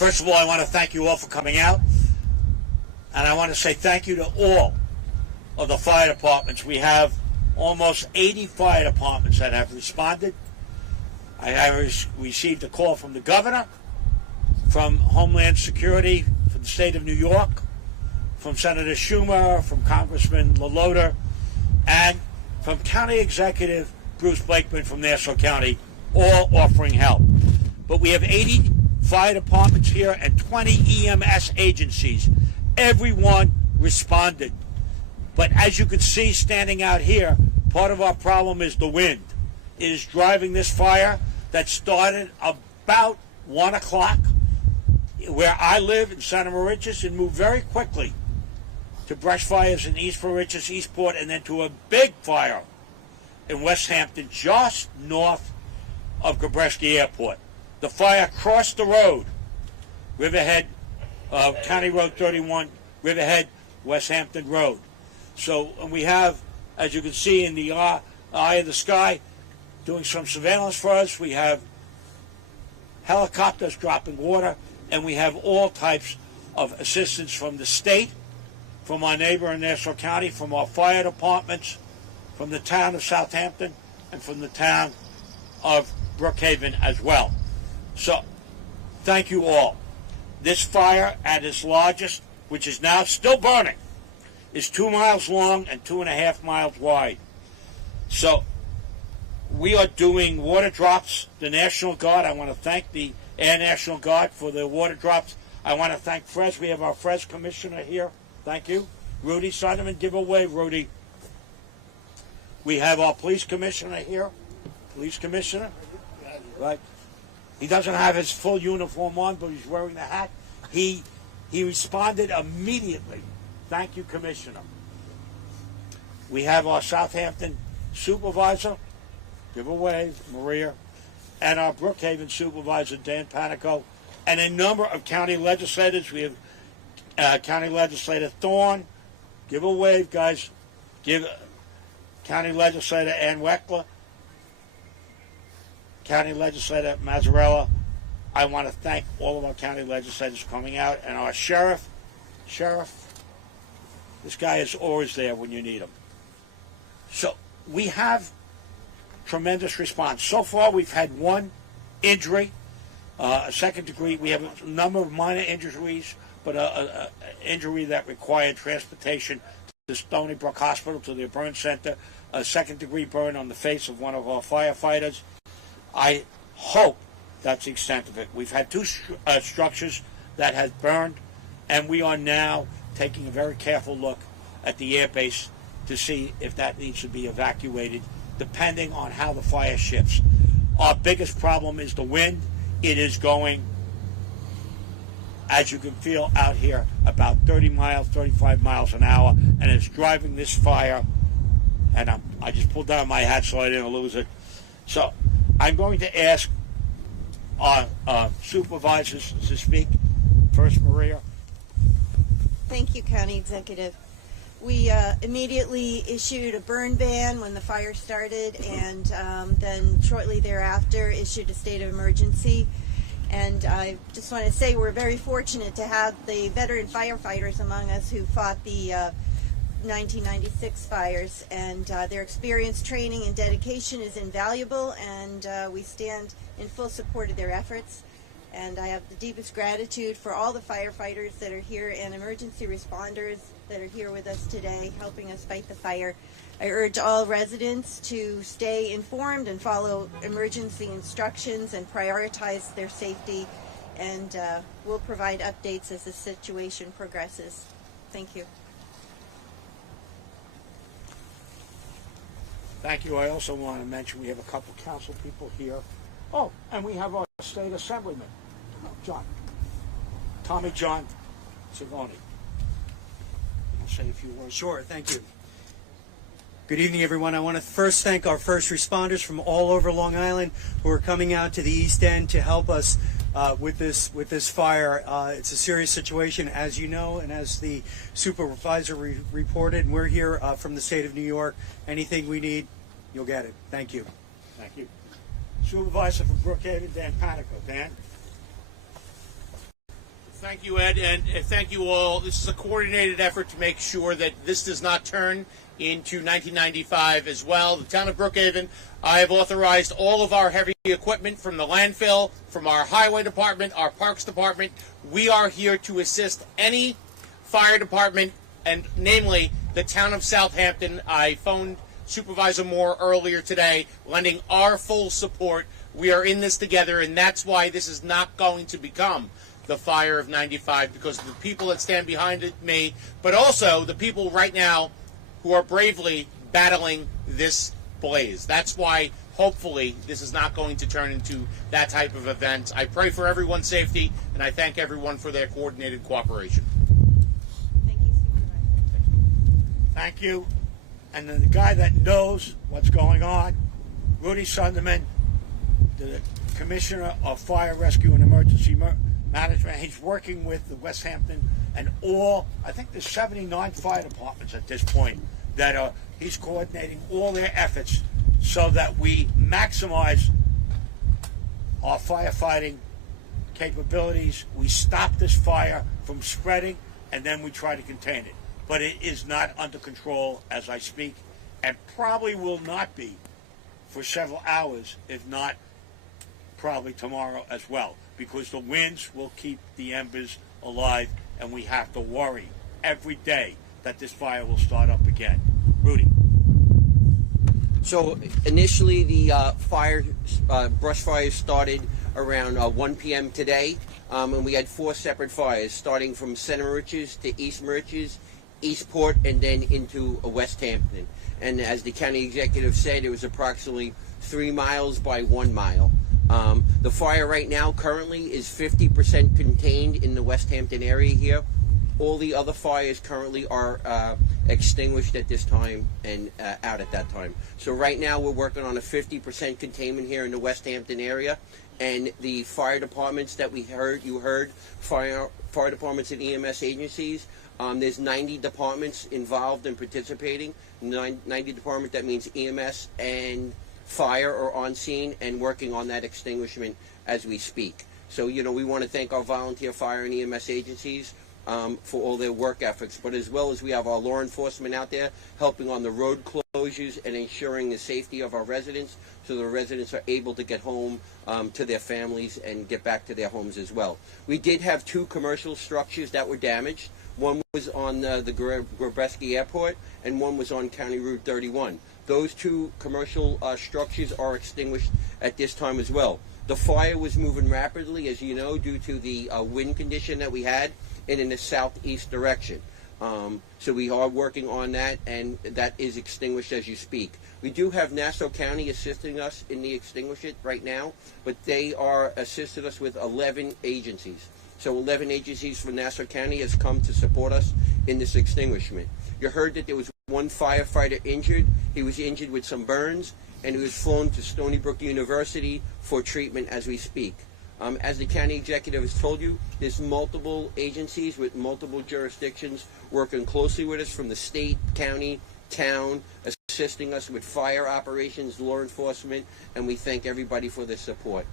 First of all, I want to thank you all for coming out, and I want to say thank you to all of the fire departments. We have almost 80 fire departments that have responded. I have received a call from the governor, from Homeland Security, from the state of New York, from Senator Schumer, from Congressman LaLota, and from County Executive Bruce Blakeman from Nassau County, all offering help. But we have 80 fire departments here and 20 EMS agencies. Everyone responded. But as you can see standing out here, part of our problem is the wind. It is driving this fire that started about 1 o'clock where I live in Santa Mauritius and moved very quickly to brush fires in East Mauritius, Eastport, and then to a big fire in Westhampton just north of Gabreski Airport. The fire crossed the road, Riverhead, County Road 31, Riverhead, Westhampton Road. So and we have, as you can see in the eye of the sky, doing some surveillance for us. We have helicopters dropping water, and we have all types of assistance from the state, from our neighbor in Nassau County, from our fire departments, from the town of Southampton, and from the town of Brookhaven as well. So, thank you all. This fire at its largest, which is now still burning, is 2 miles long and 2.5 miles wide. So, we are doing water drops. The National Guard, I want to thank the Air National Guard for the water drops. I want to thank FRES. We have our FRES commissioner here. Thank you. Rudy Sonderman, give away, Rudy. We have our police commissioner here. Police commissioner. Right. He doesn't have his full uniform on, but he's wearing the hat. He responded immediately. Thank you, Commissioner. We have our Southampton supervisor. Give away, Maria. And our Brookhaven supervisor, Dan Panico. And a number of county legislators. We have County Legislator Thorne. Give a wave, guys. Give County Legislator Ann Weckler. County Legislator Mazzarella. I want to thank all of our county legislators coming out, and our sheriff. This guy is always there when you need him. So we have tremendous response. So far, we've had one injury, a second degree. We have a number of minor injuries, but an injury that required transportation to Stony Brook Hospital, to the burn center, a second degree burn on the face of one of our firefighters. I hope that's the extent of it. We've had two structures that have burned, and we are now taking a very careful look at the airbase to see if that needs to be evacuated, depending on how the fire shifts. Our biggest problem is the wind. It is going, as you can feel out here, about 30 miles, 35 miles an hour, and it's driving this fire. And I just pulled down my hat so I didn't lose it. So I'm going to ask our supervisors to speak. First, Maria. Thank you, County Executive. We immediately issued a burn ban when the fire started, and then shortly thereafter issued a state of emergency. And I just want to say we're very fortunate to have the veteran firefighters among us who fought the 1996 fires, and their experience, training, and dedication is invaluable, and we stand in full support of their efforts. And I have the deepest gratitude for all the firefighters that are here and emergency responders that are here with us today helping us fight the fire. I urge all residents to stay informed and follow emergency instructions and prioritize their safety, and we'll provide updates as the situation progresses. Thank you. Thank you. I also want to mention we have a couple council people here. Oh, and we have our state assemblyman, Tommy John Savoni. I'll say a few words. Sure, thank you. Good evening, everyone. I want to first thank our first responders from all over Long Island who are coming out to the East End to help us with this fire. It's a serious situation, as you know, and as the supervisor reported. And we're here from the state of New York. Anything we need, you'll get it. Thank you. Thank you. Supervisor from Brookhaven, Dan Panico. Dan? Thank you, Ed, and thank you all. This is a coordinated effort to make sure that this does not turn into 1995 as well. The town of Brookhaven, I have authorized all of our heavy equipment from the landfill, from our highway department, our parks department. We are here to assist any fire department, and namely the town of Southampton. I phoned Supervisor Moore earlier today, lending our full support. We are in this together, and that's why this is not going to become the fire of 95, because of the people that stand behind it, me, but also the people right now who are bravely battling this blaze. That's why, hopefully, this is not going to turn into that type of event. I pray for everyone's safety, and I thank everyone for their coordinated cooperation. Thank you, Supervisor. Thank you. And then the guy that knows what's going on, Rudy Sunderman, the Commissioner of Fire Rescue and Emergency Management. He's working with the Westhampton and all, I think there's 79 fire departments at this point that are, he's coordinating all their efforts so that we maximize our firefighting capabilities. We stop this fire from spreading, and then we try to contain it. But it is not under control as I speak, and probably will not be for several hours, if not probably tomorrow as well, because the winds will keep the embers alive, and we have to worry every day that this fire will start up again. Rudy. So initially the brush fires started around 1 p.m. today, and we had 4 separate fires starting from Center Moriches to East Moriches, Eastport, and then into Westhampton. And as the county executive said, it was approximately 3 miles by 1 mile. The fire right now currently is 50% contained in the Westhampton area here. All the other fires currently are extinguished at this time and out at that time. So right now we're working on a 50% containment here in the Westhampton area, and the fire departments that you heard, fire departments and EMS agencies, there's 90 departments involved in participating. 90 department, that means EMS and fire are on scene and working on that extinguishment as we speak. So, you know, we want to thank our volunteer fire and EMS agencies for all their work efforts, but as well as we have our law enforcement out there helping on the road closures and ensuring the safety of our residents, so the residents are able to get home to their families and get back to their homes as well. We did have 2 commercial structures that were damaged. One was on the Grabreski Airport, and one was on County Route 31. Those 2 commercial structures are extinguished at this time as well. The fire was moving rapidly, as you know, due to the wind condition that we had, and in the southeast direction. So we are working on that, and that is extinguished as you speak. We do have Nassau County assisting us in the extinguishment right now, but they are assisting us with 11 agencies. So 11 agencies from Nassau County has come to support us in this extinguishment. You heard that there was 1 firefighter injured. He was injured with some burns, and he was flown to Stony Brook University for treatment as we speak. As the county executive has told you, there's multiple agencies with multiple jurisdictions working closely with us from the state, county, town, assisting us with fire operations, law enforcement, and we thank everybody for their support.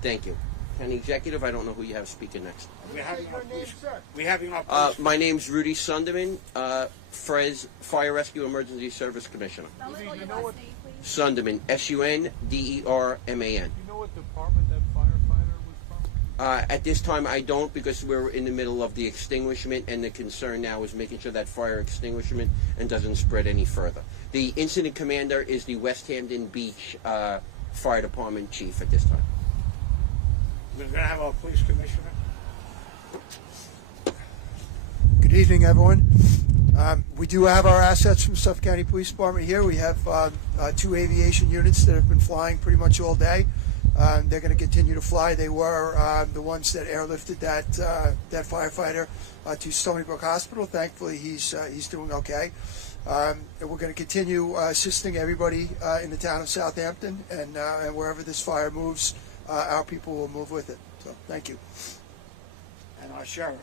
Thank you. County executive, I don't know who you have speaking next. My name's Rudy Sunderman, FRES, Fire Rescue Emergency Service Commissioner. Rudy, you know what? Sunderman, S-U-N-D-E-R-M-A-N. You know what department that firefighter was from? At this time, I don't, because we're in the middle of the extinguishment, and the concern now is making sure that fire extinguishment and doesn't spread any further. The incident commander is the Westhampton Beach Fire Department chief at this time. We're going to have our police commissioner. Good evening, everyone. We do have our assets from Suffolk County Police Department here. We have 2 aviation units that have been flying pretty much all day. They're going to continue to fly. They were the ones that airlifted that firefighter to Stony Brook Hospital. Thankfully, he's doing okay. And we're going to continue assisting everybody in the town of Southampton, and wherever this fire moves, our people will move with it. So, thank you. And our sheriff.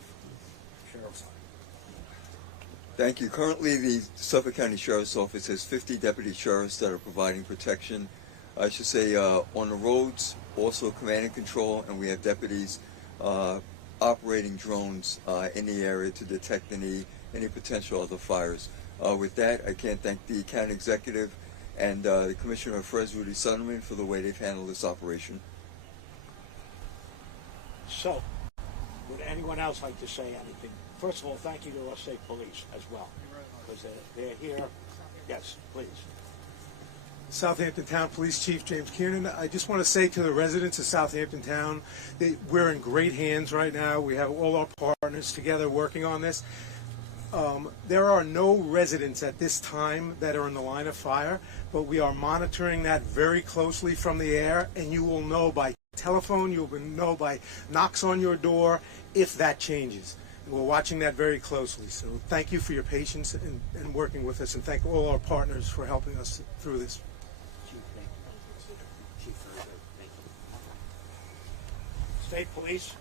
Thank you. Currently, the Suffolk County Sheriff's Office has 50 deputy sheriffs that are providing protection, I should say, on the roads, also command and control, and we have deputies operating drones in the area to detect any potential other fires. With that, I can't thank the county executive and the Commissioner of Affairs, Rudy Sunderman, for the way they've handled this operation. So, would anyone else like to say anything? First of all, thank you to our state police as well, because they're here. Yes, please. Southampton Town Police Chief James Kiernan. I just want to say to the residents of Southampton Town that we're in great hands right now. We have all our partners together working on this. There are no residents at this time that are in the line of fire, but we are monitoring that very closely from the air, and you will know by telephone, you will know by knocks on your door if that changes. And we're watching that very closely. So thank you for your patience and working with us, and thank all our partners for helping us through this. State Police.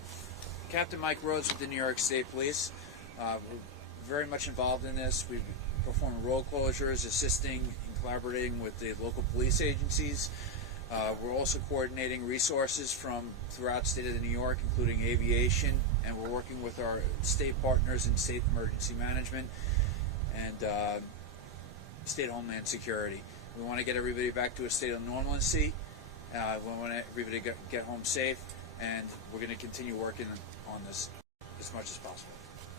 Captain Mike Rhodes with the New York State Police. We're very much involved in this. We've performed road closures, assisting and collaborating with the local police agencies. We're also coordinating resources from throughout the state of New York, including aviation, and we're working with our state partners in state emergency management and state homeland security. We want to get everybody back to a state of normalcy. We want everybody to get home safe, and we're going to continue working on this as much as possible.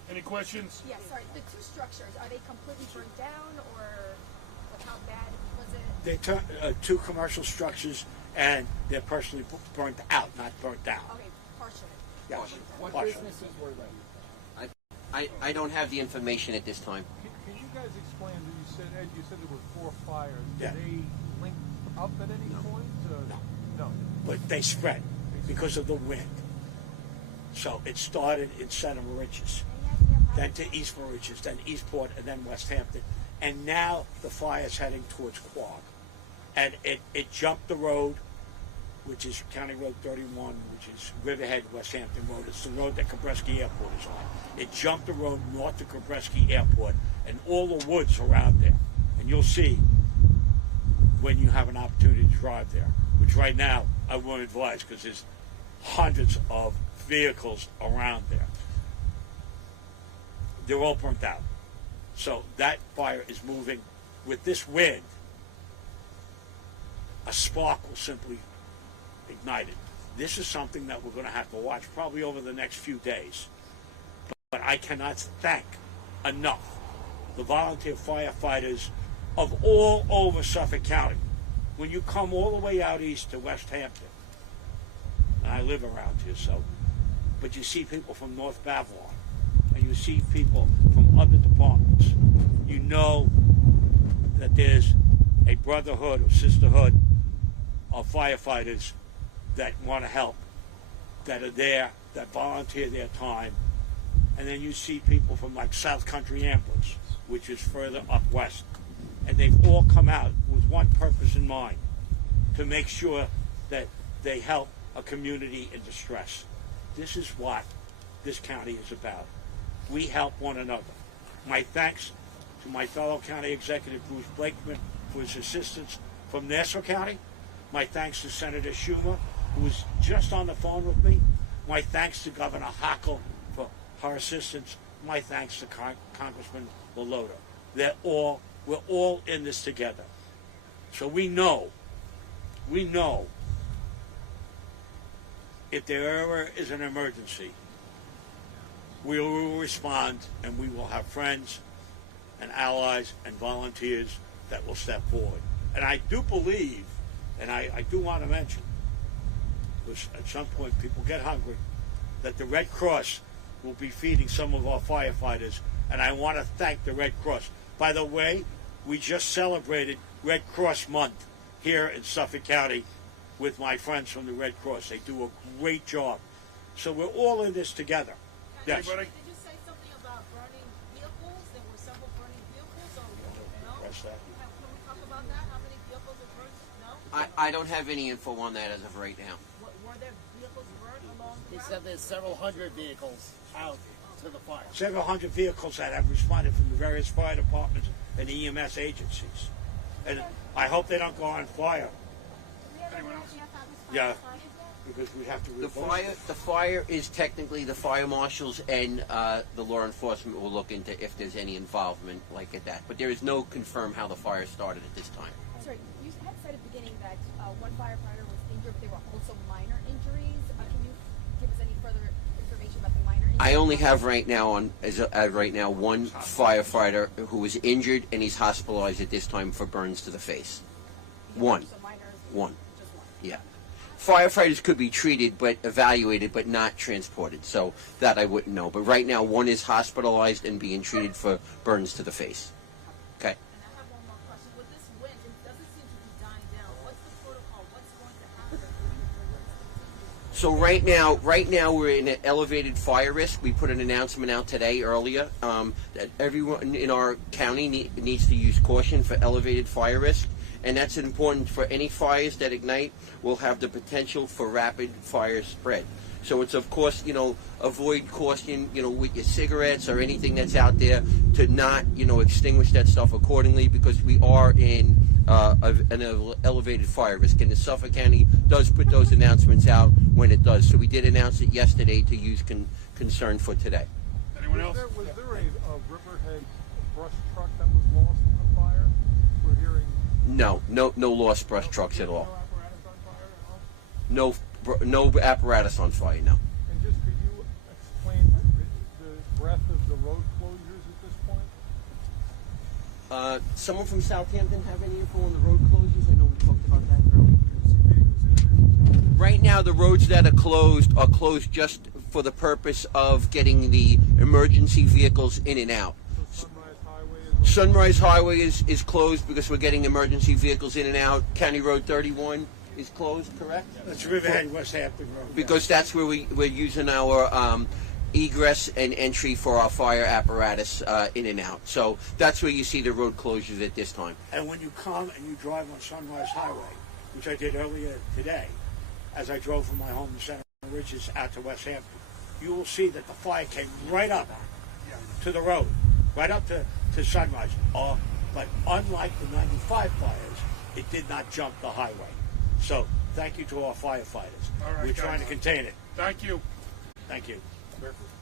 Any questions? Yes, sorry. The two structures, are they completely burned down, or like how bad was it? They took two commercial structures, and they're partially burnt out, not burnt down. Okay, partially. Yes. What Partially. businesses were they? I don't have the information at this time. Can you guys explain, you said, Ed, you said there were 4 fires. Yeah. Did they link up at any point? No. But they spread because of the wind. So it started in Center Moriches, then to East Moriches, then Eastport, and then Westhampton. And now the fire's heading towards Quogue. And it jumped the road, which is County Road 31, which is Riverhead, Westhampton Road. It's the road that Kabreski Airport is on. It jumped the road north to Kabreski Airport and all the woods around there. And you'll see when you have an opportunity to drive there, which right now I won't advise because there's hundreds of vehicles around there. They're all burnt out. So that fire is moving. With this wind, a spark will simply ignite it. This is something that we're going to have to watch probably over the next few days. But I cannot thank enough the volunteer firefighters of all over Suffolk County. When you come all the way out east to Westhampton, and I live around here, so, but you see people from North Babylon, and you see people from other departments, you know that there's a brotherhood or sisterhood of firefighters that want to help, that are there, that volunteer their time. And then you see people from like South Country Ambulance, which is further up west. And they've all come out with one purpose in mind, to make sure that they help a community in distress. This is what this county is about. We help one another. My thanks to my fellow county executive, Bruce Blakeman, for his assistance from Nassau County. My thanks to Senator Schumer, who was just on the phone with me. My thanks to Governor Hochul for her assistance. My thanks to Congressman Loloda. We're all in this together. So we know if there ever is an emergency, we will respond, and we will have friends and allies and volunteers that will step forward. And I do believe, and I do want to mention, because at some point people get hungry, that the Red Cross will be feeding some of our firefighters, and I want to thank the Red Cross. By the way, we just celebrated Red Cross Month here in Suffolk County with my friends from the Red Cross. They do a great job. So we're all in this together. Yes. Did you say something about burning vehicles? There were several burning vehicles, or no? Can we talk about that? How many vehicles were burned? No? I don't have any info on that as of right now. Were there vehicles burned along the He route? said there's several hundred vehicles out to the fire. Several hundred vehicles that have responded from the various fire departments and EMS agencies. And I hope they don't go on fire. Do we have any idea how this fire Yeah. started yet? Because we have to The replace fire is technically the fire marshals and the law enforcement will look into if there's any involvement like at that. But there is no confirm how the fire started at this time. Sorry, you had said at the beginning that one firefighter was injured, but there were also minor injuries. Can you give us any further information about the minor injuries? I only have right now one firefighter who was injured and he's hospitalized at this time for burns to the face. One. So minors, One. just one. Yeah. Firefighters could be treated, but evaluated, but not transported. So that I wouldn't know. But right now, one is hospitalized and being treated for burns to the face. Okay. And I have one more question. With this wind, it doesn't seem to be dying down. What's the protocol? What's going to happen? So right now we're in an elevated fire risk. We put an announcement out today earlier that everyone in our county needs to use caution for elevated fire risk. And that's important for any fires that ignite will have the potential for rapid fire spread. So it's of course, avoid caution, with your cigarettes or anything that's out there to not, extinguish that stuff accordingly because we are in an elevated fire risk. And the Suffolk County does put those announcements out when it does. So we did announce it yesterday to use concern for today. Anyone else? Was there a Riverhead brush truck that was lost in the fire? We're hearing... No lost brush trucks at all. No apparatus on fire at all? No apparatus on fire, no. And just could you explain the breadth of the road closures at this point? Someone from Southampton have any info on the road closures? I know we talked about that earlier. Right now, the roads that are closed just for the purpose of getting the emergency vehicles in and out. Sunrise Highway is closed because we're getting emergency vehicles in and out. County Road 31 is closed, correct? That's Riverhead, Westhampton Road. Because that's where we're using our egress and entry for our fire apparatus in and out. So that's where you see the road closures at this time. And when you come and you drive on Sunrise Highway, which I did earlier today, as I drove from my home in Center Ridges out to Westhampton, you will see that the fire came right up to the road, right up to Sunrise. But unlike the 95 fires, it did not jump the highway. So thank you to our firefighters. All right, We're trying to contain it. Thank you. Thank you. Perfect.